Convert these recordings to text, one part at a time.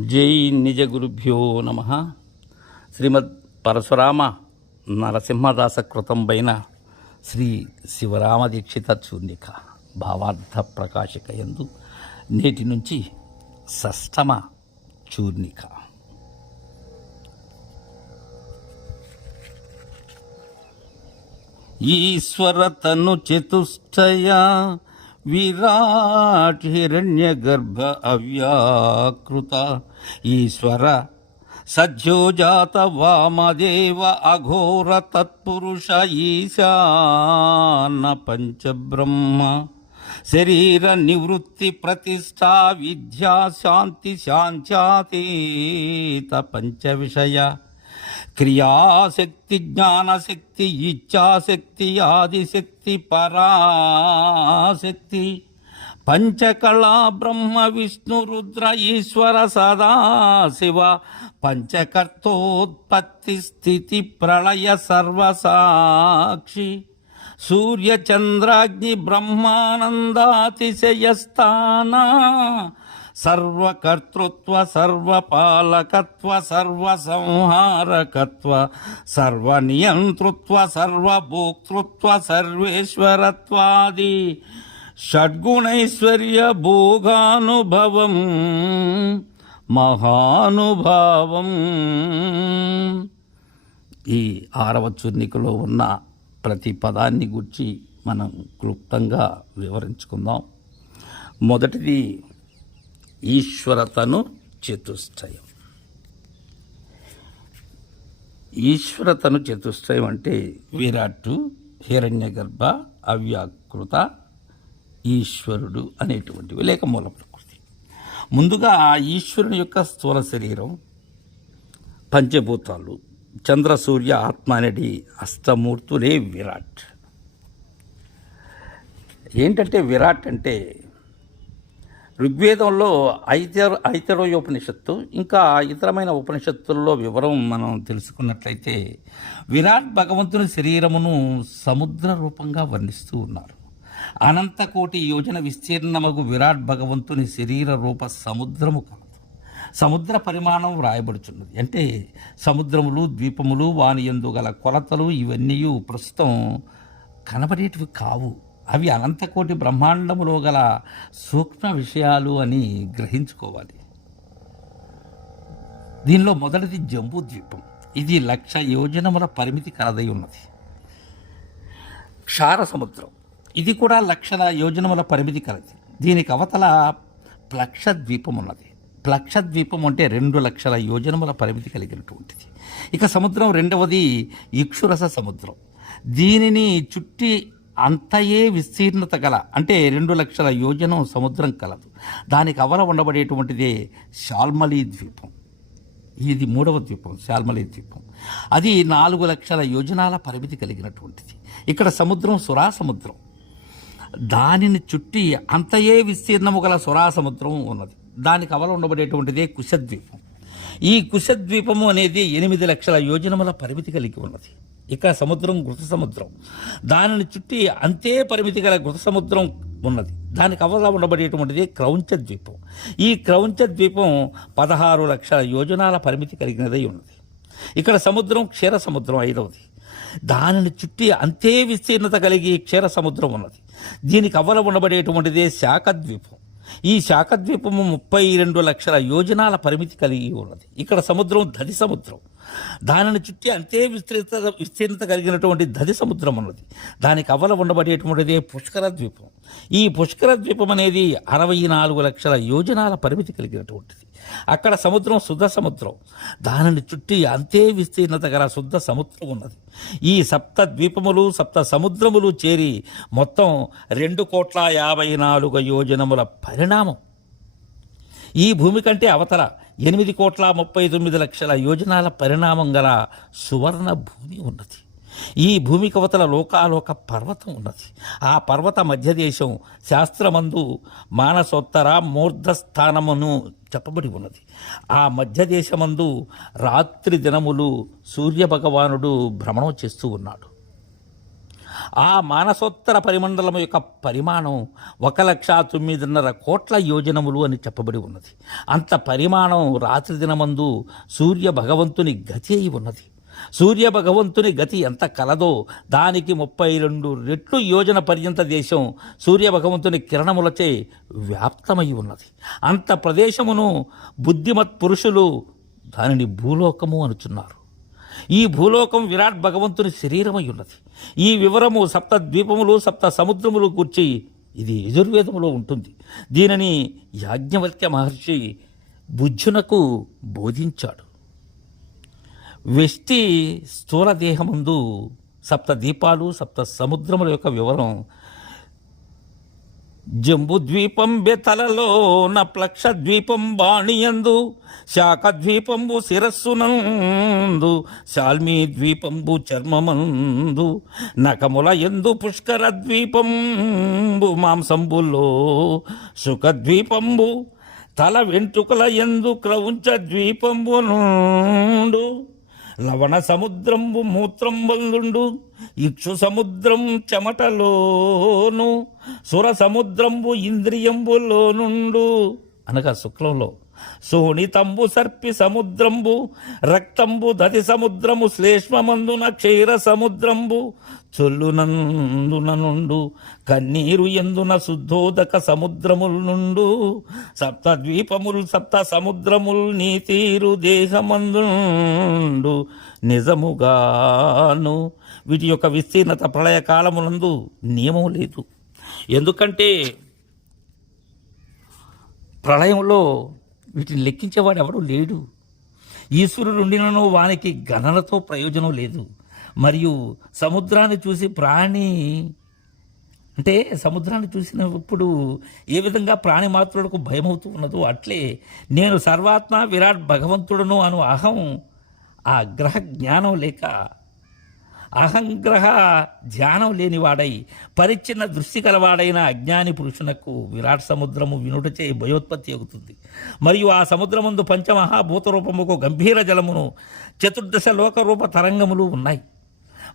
జై నిజ గురుభ్యో నమ. శ్రీమద్ పరశురామ నరసింహదాస కృతంబైన శ్రీ శివరామ దీక్షిత చూర్ణిక భావార్థ ప్రకాశిక ఎందు నేటి నుంచి షష్టమ చూర్ణిక. ఈశ్వరతను చతుష్టయ విరాట్ హిరణ్య గర్భ అవ్యాకృత. ఈశ్వర సజ్జోజాత వామదేవ అఘోర తత్పురుష ఈశాన పంచబ్రహ్మ. శరీర నివృత్తి ప్రతిష్టా విద్యా శాంతి శాంత్యాతీత పంచ విషయ. క్రియాశక్తి జ్ఞానశక్తి ఇచ్ఛాశక్తి ఆదిశక్తి పరాశక్తి. పంచకళా బ్రహ్మ విష్ణు రుద్ర ఈశ్వర సదాశివ. పంచకర్తోత్పత్తి స్థితి ప్రళయ సర్వసాక్షి. సూర్యచంద్రాగ్ని బ్రహ్మానందాతిశయస్థానా. సర్వకర్తృత్వ సర్వపాలకత్వ సర్వసంహారకత్వ సర్వనియంతృత్వ సర్వభోక్తృత్వ సర్వేశ్వరత్వాది షడ్గుణైశ్వర్య భోగానుభవం మహానుభావం. ఈ ఆరవ చూర్ణికలో ఉన్న ప్రతి పదాన్ని గురించి మనం క్లుప్తంగా వివరించుకుందాం. మొదటిది ఈశ్వరతను చతుష్టయం. ఈశ్వరతను చతుష్టయం అంటే విరాట్ హిరణ్య గర్భ అవ్యాకృత ఈశ్వరుడు అనేటువంటివి లేక మూల ప్రకృతి. ముందుగా ఈశ్వరుని యొక్క స్థూల శరీరం పంచభూతాలు చంద్ర సూర్య ఆత్మ అనేది అష్టమూర్తులే విరాట్. ఏంటంటే విరాట్ అంటే ఋగ్వేదంలో ఐతర ఐతరోయోపనిషత్తు ఇంకా ఇతరమైన ఉపనిషత్తుల్లో వివరం మనం తెలుసుకున్నట్లయితే విరాట్ భగవంతుని శరీరమును సముద్ర రూపంగా వర్ణిస్తూ ఉన్నారు. అనంత కోటి యోజన విస్తీర్ణమగు విరాట్ భగవంతుని శరీర రూప సముద్రము కాదు. సముద్ర పరిమాణం వ్రాయబడుచున్నది. అంటే సముద్రములు ద్వీపములు వానియందు గల కొలతలు ఇవన్నీ ప్రస్తుతం కనబడేటివి కావు. అవి అనంతకోటి బ్రహ్మాండములో గల సూక్ష్మ విషయాలు అని గ్రహించుకోవాలి. దీనిలో మొదటిది జంబూ ద్వీపం. ఇది లక్ష యోజనముల పరిమితి కలదై ఉన్నది. క్షార సముద్రం. ఇది కూడా లక్షల యోజనముల పరిమితి కలది. దీనికి అవతల ప్లక్ష ద్వీపం ఉన్నది. ప్లక్ష ద్వీపం అంటే రెండు లక్షల యోజనముల పరిమితి కలిగినటువంటిది. ఇక సముద్రం రెండవది ఇక్షురస సముద్రం. దీనిని చుట్టి అంతయే విస్తీర్ణత గల అంటే రెండు లక్షల యోజనం సముద్రం కలదు. దానికి అవల ఉండబడేటువంటిదే షాల్మలీ ద్వీపం. ఇది మూడవ ద్వీపం శాల్మలి ద్వీపం. అది నాలుగు లక్షల యోజనాల పరిమితి కలిగినటువంటిది. ఇక్కడ సముద్రం సురా సముద్రం దానిని చుట్టి అంతయే విస్తీర్ణము గల సురా సముద్రం ఉన్నది. దానికి అవల ఉండబడేటువంటిదే కుశద్వీపం. ఈ కుశద్వీపము అనేది ఎనిమిది లక్షల యోజనముల పరిమితి కలిగి ఉన్నది. ఇక సముద్రం గృత సముద్రం. దానిని చుట్టి అంతే పరిమితి గల గృత సముద్రం ఉన్నది. దానికి అవల ఉండబడేటువంటిది క్రౌంచ ద్వీపం. ఈ క్రౌంచ ద్వీపం పదహారు లక్షల యోజనాల పరిమితి కలిగినదై ఉన్నది. ఇక్కడ సముద్రం క్షీర సముద్రం ఐదవది. దానిని చుట్టి అంతే విస్తీర్ణత కలిగి క్షీర సముద్రం ఉన్నది. దీనికి అవ్వల ఉండబడేటువంటిదే శాఖద్వీపం ఈ శాఖద్వీపము ముప్పై రెండు లక్షల యోజనాల పరిమితి కలిగి ఉన్నది. ఇక్కడ సముద్రం దది సముద్రం. దానిని చుట్టి అంతే విస్తృత విస్తీర్ణత కలిగినటువంటి దది సముద్రం ఉన్నది. దానికి అవల ఉండబడేటువంటిదే పుష్కర ద్వీపం. ఈ పుష్కర ద్వీపం అనేది అరవై నాలుగు లక్షల యోజనాల పరిమితి కలిగినటువంటిది. అక్కడ సముద్రం శుద్ధ సముద్రం. దానిని చుట్టి అంతే విస్తీర్ణత గల శుద్ధ సముద్రం ఉన్నది. ఈ సప్త ద్వీపములు సప్త సముద్రములు చేరి మొత్తం రెండు కోట్ల యాభై నాలుగు యోజనముల పరిణామం. ఈ భూమి కంటే అవతల ఎనిమిది కోట్ల ముప్పై తొమ్మిది లక్షల యోజనాల పరిణామం గల సువర్ణ భూమి ఉన్నది. ఈ భూమికవతల లోకాలోక పర్వతం ఉన్నది. ఆ పర్వత మధ్యదేశం శాస్త్రమందు మానసోత్తర మూర్ధస్థానమును చెప్పబడి ఉన్నది. ఆ మధ్యదేశమందు రాత్రి దినములు సూర్యభగవానుడు భ్రమణం చేస్తూ ఉన్నాడు. ఆ మానసోత్తర పరిమండలం యొక్క పరిమాణం ఒక లక్ష తొమ్మిదిన్నర కోట్ల యోజనములు అని చెప్పబడి ఉన్నది. అంత పరిమాణం రాత్రి దినమందు సూర్య భగవంతుని గతి అయి ఉన్నది. సూర్య భగవంతుని గతి ఎంత కలదో దానికి ముప్పై రెండు రెట్లు యోజన పర్యంత దేశం సూర్య భగవంతుని కిరణములచే వ్యాప్తమై ఉన్నది. అంత ప్రదేశమును బుద్ధిమత్ పురుషులు దానిని భూలోకము అనుచున్నారు. ఈ భూలోకం విరాట్ భగవంతుని శరీరమై ఉన్నది. ఈ వివరము సప్త ద్వీపములు సప్త సముద్రములు కూర్చి ఇది యజుర్వేదములో ఉంటుంది. దీనిని యాజ్ఞవల్క్య మహర్షి బుజ్జునకు బోధించాడు. వ్యష్టి స్థూల దేహముందు సప్త దీపాలు సప్త సముద్రముల యొక్క వివరం. జంబుద్వీపం బెతలలో నప్లక్ష ద్వీపం బాణియందు శాఖ ద్వీపంబు శిరస్సునందు శాల్మీ ద్వీపంబు చర్మమందు నకముల ఎందు పుష్కర ద్వీపంబు మాంసంబులో సుఖ ద్వీపంబు తల వెంట్రుకల ఎందు క్రౌంచ ద్వీపంబు నుండు లవణ సముద్రంబు మూత్రం వల్లుండు ఇక్షు సముద్రం చెమటలోను సుర సముద్రంబు ఇంద్రియంబులోనుండు. అనగా శుక్లంలో సోణితంబు సర్పి సముద్రంబు రక్తంబు దతి సముద్రము శ్లేష్మమందున క్షీర సముద్రంబు చొల్లునందున నుండు కన్నీరు ఎందున శుద్ధోదక సముద్రముల్ నుండు సప్త ద్వీపముల్ సప్త సముద్రముల్ నీతీరు దేహమందుండు నిజముగాను. వీటి యొక్క విస్తీర్ణత ప్రళయ కాలమునందు నియమం లేదు. ఎందుకంటే ప్రళయంలో వీటిని లెక్కించేవాడు ఎవడు లేడు. ఈశ్వరుడు ఉండినను వానికి గణనతో ప్రయోజనం లేదు. మరియు సముద్రాన్ని చూసి ప్రాణి అంటే సముద్రాన్ని చూసినప్పుడు ఏ విధంగా ప్రాణి మాత్రులకు భయమవుతూ ఉన్నదో అట్లే నేను సర్వాత్మ విరాట్ భగవంతుడును అను అహం ఆ గ్రహ జ్ఞానం లేక అహంగ్రహ ధ్యానం లేనివాడై పరిచ్ఛిన్న దృష్టి కలవాడైన అజ్ఞాని పురుషునకు విరాట్ సముద్రము వినుటచే భయోత్పత్తి అవుతుంది. మరియు ఆ సముద్రముందు పంచమహాభూత రూపముకు గంభీర జలమును చతుర్దశ లోకరూప తరంగములు ఉన్నాయి.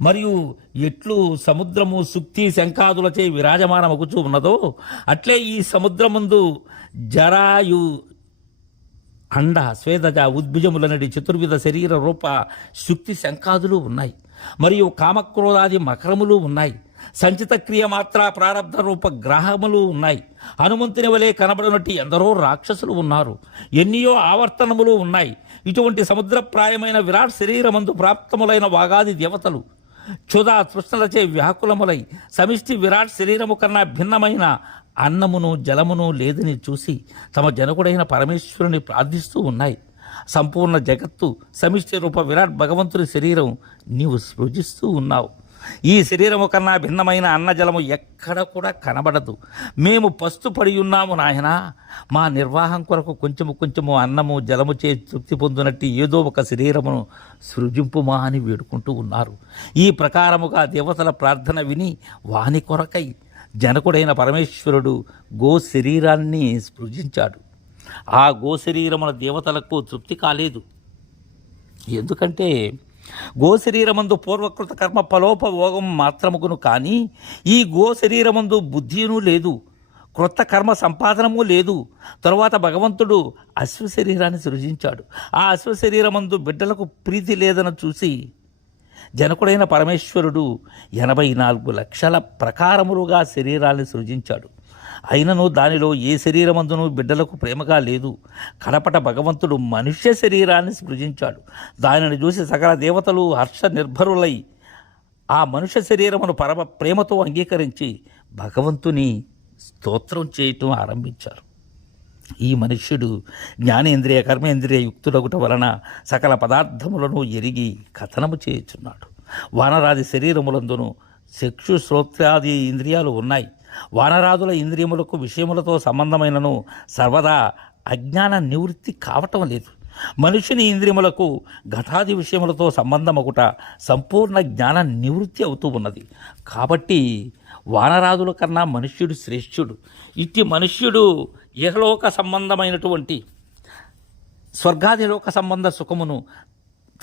మరియు ఎట్లు సముద్రము సుక్తి శంఖాదులచే విరాజమానమగుచూ ఉన్నదో అట్లే ఈ సముద్రముందు జరాయు అండ స్వేదజ ఉద్భుజములనడి చతుర్విధ శరీర రూప శుక్తి శంఖాదులు ఉన్నాయి. మరియు కామక్రోధాది మకరములు ఉన్నాయి. సంచిత క్రియ మాత్ర ప్రారంధ రూప గ్రహములు ఉన్నాయి. హనుమంతుని వలె కనబడినట్టు ఎందరో రాక్షసులు ఉన్నారు. ఎన్నియో ఆవర్తనములు ఉన్నాయి. ఇటువంటి సముద్రప్రాయమైన విరాట్ శరీరమందు ప్రాప్తములైన వాగాది దేవతలు. క్షుధా తృష్ణలచే వ్యాకులములై. సమిష్టి విరాట్ శరీరము కన్నా భిన్నమైన అన్నమును జలమును లేదని చూసి తమ జనకుడైన పరమేశ్వరుని ప్రార్థిస్తూ ఉన్నాయి. సంపూర్ణ జగత్తు సమిష్టి రూప విరాట్ భగవంతుని శరీరం నీవు సృజిస్తూ ఉన్నావు. ఈ శరీరము కన్నా భిన్నమైన అన్నజలము ఎక్కడ కూడా కనబడదు. మేము పస్తు పడి ఉన్నాము నాయనా. మా నిర్వాహం కొరకు కొంచెము కొంచెము అన్నము జలము చే తృప్తి పొందినట్టు ఏదో ఒక శరీరమును సృజింపుమా అని వేడుకుంటూ ఉన్నారు. ఈ ప్రకారముగా దేవతల ప్రార్థన విని వాని కొరకై జనకుడైన పరమేశ్వరుడు గో శరీరాన్ని సృజించాడు. ఆ గో శరీరముల దేవతలకు తృప్తి కాలేదు. ఎందుకంటే గో శరీరమందు పూర్వకృత కర్మ ఫలోపభోగం మాత్రముకును కానీ ఈ గో శరీరమందు బుద్ధియును లేదు క్రొత్త కర్మ సంపాదనము లేదు. తరువాత భగవంతుడు అశ్వ శరీరాన్ని సృజించాడు. ఆ అశ్వ శరీరమందు బిడ్డలకు ప్రీతి లేదని చూసి జనకుడైన పరమేశ్వరుడు ఎనభై నాలుగు లక్షల ప్రకారములుగా శరీరాన్ని సృజించాడు. అయినను దానిలో ఏ శరీరమందును బిడ్డలకు ప్రేమగా లేదు. కడపట భగవంతుడు మనుష్య శరీరాన్ని సృజించాడు. దానిని చూసి సకల దేవతలు హర్ష నిర్భరులై ఆ మనుష్య శరీరమును పరమ ప్రేమతో అంగీకరించి భగవంతుని స్తోత్రం చేయటం ఆరంభించారు. ఈ మనుష్యుడు జ్ఞానేంద్రియ కర్మేంద్రియ యుక్తులగుట వలన సకల పదార్థములను ఎరిగి కథనము చేయుచున్నాడు. వానరాది శరీరములందును చక్షు శ్రోత్రాది ఇంద్రియాలు ఉన్నాయి. వానరాజుల ఇంద్రియములకు విషయములతో సంబంధమైనను సర్వదా అజ్ఞాన నివృత్తి కావటం లేదు. మనుషుని ఇంద్రియములకు ఘటాది విషయములతో సంబంధమగుట సంపూర్ణ జ్ఞాన నివృత్తి అవుతూ ఉన్నది. కాబట్టి వానరాజుల కన్నా మనుష్యుడు శ్రేష్ఠుడు. ఇట్టి మనుష్యుడు ఇహలోక సంబంధమైనటువంటి స్వర్గాదిలోక సంబంధ సుఖమును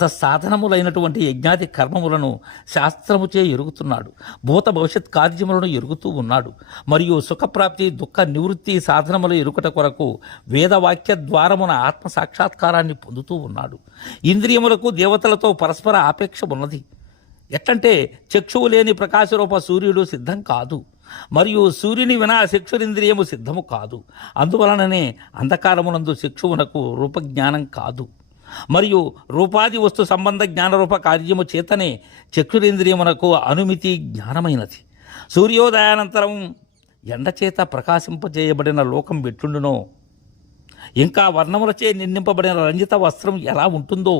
సాధనములైనటువంటి యజ్ఞాది కర్మములను శాస్త్రముచే ఎరుగుతున్నాడు. భూత భవిష్యత్ కార్యములను ఎరుగుతూ ఉన్నాడు. మరియు సుఖప్రాప్తి దుఃఖ నివృత్తి సాధనములు ఎరుకట కొరకు వేదవాక్య ద్వారమున ఆత్మ సాక్షాత్కారాన్ని పొందుతూ ఉన్నాడు. ఇంద్రియములకు దేవతలతో పరస్పర ఆపేక్ష ఉన్నది. ఎట్లంటే చక్షువు లేని ప్రకాశరూప సూర్యుడు సిద్ధం కాదు. మరియు సూర్యుని వినా శిక్షురింద్రియము సిద్ధము కాదు. అందువలననే అంధకారమునందు శిక్షువునకు రూపజ్ఞానం కాదు. మరియు రూపాది వస్తు సంబంధ జ్ఞానరూప కార్యము చేతనే చక్షురేంద్రియమునకు అనుమితి జ్ఞానమైనది. సూర్యోదయానంతరం ఎండచేత ప్రకాశింపజేయబడిన లోకం ఎట్లుండునో ఇంకా వర్ణములచే నిర్ణింపబడిన రంజిత వస్త్రం ఎలా ఉంటుందో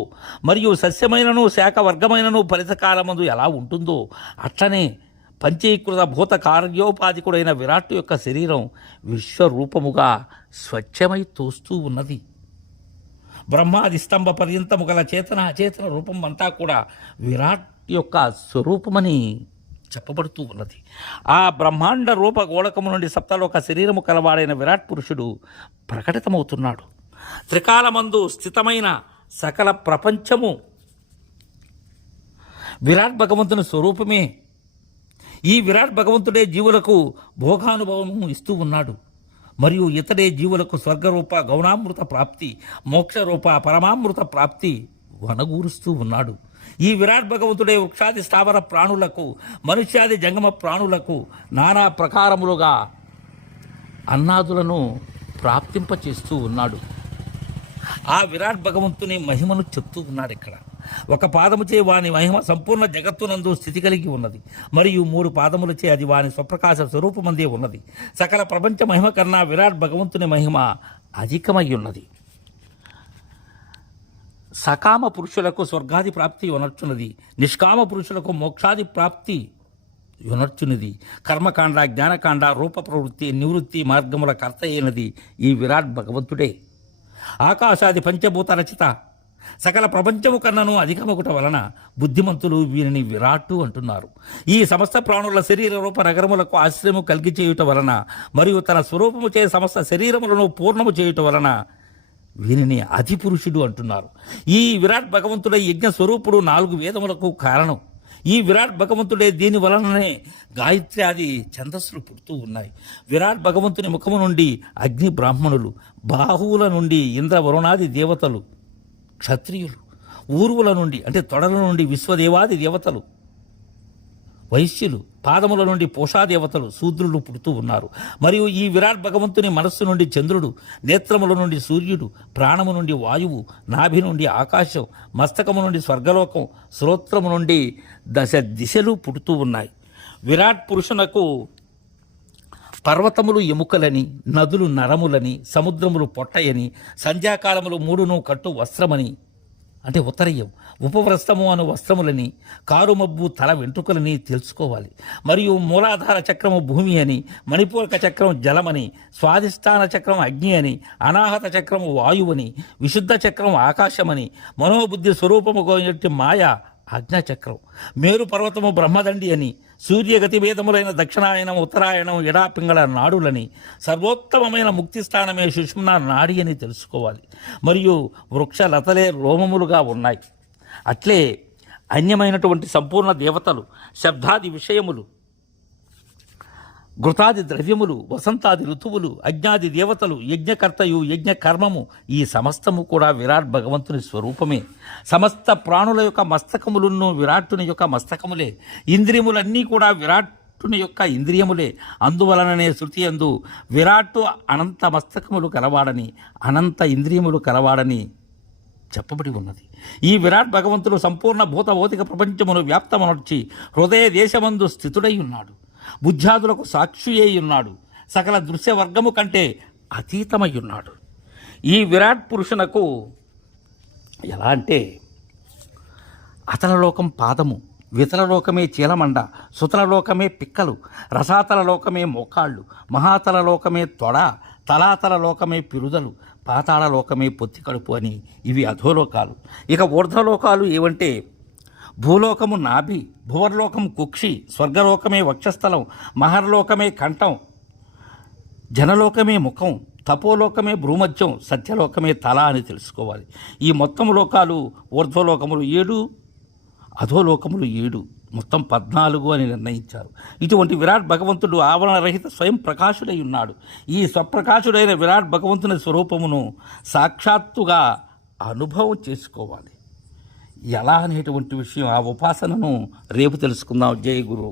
మరియు సస్యమైనను శాఖ వర్గమైనను ఫలితకాలమందు ఎలా ఉంటుందో అట్లనే పంచీకృత భూత కార్యోపాధికుడైన విరాట్ యొక్క శరీరం విశ్వరూపముగా స్వచ్ఛమై తోస్తూ ఉన్నది. బ్రహ్మాది స్తంభ పర్యంతము గల చేతన అచేతన రూపం అంతా కూడా విరాట్ యొక్క స్వరూపమని చెప్పబడుతూ ఉన్నది. ఆ బ్రహ్మాండ రూప గోళకము నుండి సప్తలోక శరీరము కలవాడైన విరాట్ పురుషుడు ప్రకటితమవుతున్నాడు. త్రికాలమందు స్థితమైన సకల ప్రపంచము విరాట్ భగవంతుని స్వరూపమే. ఈ విరాట్ భగవంతుడే జీవులకు భోగానుభవము ఇస్తూ ఉన్నాడు. మరియు ఇతడే జీవులకు స్వర్గరూప గౌణామృత ప్రాప్తి మోక్షరూప పరమామృత ప్రాప్తి వనగూరుస్తూ ఉన్నాడు. ఈ విరాట్ భగవంతుడే వృక్షాది స్థావర ప్రాణులకు మనుష్యాది జంగమ ప్రాణులకు నానా ప్రకారములుగా అన్నాదులను ప్రాప్తింపచేస్తూ ఉన్నాడు. ఆ విరాట్ భగవంతుని మహిమను చెప్తూ ఉన్నాడు ఇక్కడ. ఒక పాదముచే వాని మహిమ సంపూర్ణ జగత్తునందు స్థితి కలిగి ఉన్నది. మరియు మూడు పాదములచే అది వాని స్వప్రకాశ స్వరూపమందే ఉన్నది. సకల ప్రపంచ మహిమ కన్నా విరాట్ భగవంతుని మహిమ అధికమై ఉన్నది సకామ పురుషులకు స్వర్గాది ప్రాప్తి ఉనర్చున్నది నిష్కామ పురుషులకు మోక్షాది ప్రాప్తి యునర్చునిది కర్మకాండ జ్ఞానకాండ రూప ప్రవృత్తి నివృత్తి మార్గముల కర్త అయినది ఈ విరాట్ భగవంతుడే. ఆకాశాది పంచభూత రచిత సకల ప్రపంచము కన్నను అధికమొకట వలన బుద్ధిమంతులు వీరిని విరాట్టు అంటున్నారు. ఈ సమస్త ప్రాణుల శరీర రూప నగరములకు ఆశ్రయము కలిగి చేయుట వలన మరియు తన స్వరూపము చే సమస్త శరీరములను పూర్ణము చేయుట వలన వీరిని అధిపురుషుడు అంటున్నారు. ఈ విరాట్ భగవంతుడే యజ్ఞ స్వరూపుడు నాలుగు వేదములకు కారణం. ఈ విరాట్ భగవంతుడే దీని వలననే గాయత్రి ఆది ఛందస్సులు పుడుతూ ఉన్నాయి. విరాట్ భగవంతుని ముఖము నుండి అగ్ని బ్రాహ్మణులు బాహువుల నుండి ఇంద్ర వరుణాది దేవతలు క్షత్రియులు ఊర్వుల నుండి అంటే తొడల నుండి విశ్వదేవాది దేవతలు వైశ్యులు పాదముల నుండి పోషాదేవతలు శూద్రులు పుడుతూ ఉన్నారు. మరియు ఈ విరాట్ భగవంతుని మనస్సు నుండి చంద్రుడు నేత్రముల నుండి సూర్యుడు ప్రాణము నుండి వాయువు నాభి నుండి ఆకాశం మస్తకము నుండి స్వర్గలోకం శ్రోత్రము నుండి దశ దిశలు పుడుతూ ఉన్నాయి. విరాట్ పురుషునకు పర్వతములు ఎముకలని నదులు నరములని సముద్రములు పొట్టయని సంధ్యాకాలములు మూడును కట్టు వస్త్రమని. అంటే ఉత్తరయ్యం ఉపవ్రస్తము అను వస్త్రములని కారుమబ్బు తల వెంట్రుకలని తెలుసుకోవాలి. మరియు మూలాధార చక్రము భూమి అని మణిపూరక చక్రం జలమని స్వాధిష్టాన చక్రం అగ్ని అని అనాహత చక్రము వాయువని విశుద్ధ చక్రం ఆకాశమని మనోబుద్ధి స్వరూపము మాయ ఆజ్ఞాచక్రం. మేరు పర్వతము బ్రహ్మదండి అని సూర్యగతి భేదములైన దక్షిణాయనం ఉత్తరాయణం ఎడాపింగళ నాడులని సర్వోత్తమమైన ముక్తి స్థానమే సుషుమ్న నాడి అని తెలుసుకోవాలి. మరియు వృక్షలతలే రోమములుగా ఉన్నాయి. అట్లే అన్యమైనటువంటి సంపూర్ణ దేవతలు శబ్దాది విషయములు ఘృతాది ద్రవ్యములు వసంతాది ఋతువులు అజ్ఞాది దేవతలు యజ్ఞకర్తయు యజ్ఞ కర్మము ఈ సమస్తము కూడా విరాట్ భగవంతుని స్వరూపమే. సమస్త ప్రాణుల యొక్క మస్తకములను విరాట్టుని యొక్క మస్తకములే. ఇంద్రియములన్నీ కూడా విరాట్టుని యొక్క ఇంద్రియములే. అందువలననే శృతి అందు విరాట్టు అనంత మస్తకములు కలవాడని అనంత ఇంద్రియములు కలవాడని చెప్పబడి ఉన్నది. ఈ విరాట్ భగవంతుడు సంపూర్ణ భూత భౌతిక ప్రపంచమును వ్యాప్తమనర్చి హృదయ దేశమందు స్థితుడై ఉన్నాడు. బుద్ధ్యాదులకు సాక్షి అయి ఉన్నాడు. సకల దృశ్యవర్గము కంటే అతీతమై ఉన్నాడు ఈ విరాట్ పురుషునకు ఎలా అంటే అతల లోకం పాదము వితల లోకమే చీలమండ సుతల లోకమే పిక్కలు రసాతల లోకమే మోకాళ్ళు మహాతల లోకమే తొడ తలాతల లోకమే పిరుదలు పాతాళలోకమే పొత్తికడుపు పొత్తి కడుపు అని ఇవి అధోలోకాలు. ఇక ఊర్ధ్వలోకాలు ఏవంటే భూలోకము నాభి భువర్లోకము కుక్షి స్వర్గలోకమే వక్షస్థలం మహర్లోకమే కంఠం జనలోకమే ముఖం తపోలోకమే భూమధ్యం సత్యలోకమే తల అని తెలుసుకోవాలి. ఈ మొత్తం లోకాలు ఊర్ధ్వలోకములు ఏడు అధోలోకములు ఏడు మొత్తం పద్నాలుగు అని నిర్ణయించారు. ఇటువంటి విరాట్ భగవంతుడు ఆవరణ రహిత స్వయం ప్రకాశుడై ఉన్నాడు. ఈ స్వప్రకాశుడైన విరాట్ భగవంతుని స్వరూపమును సాక్షాత్తుగా అనుభవం చేసుకోవాలి. ఎలా అనేటువంటి విషయం ఆ ఉపాసనను రేపు తెలుసుకుందాం. జయ గురు.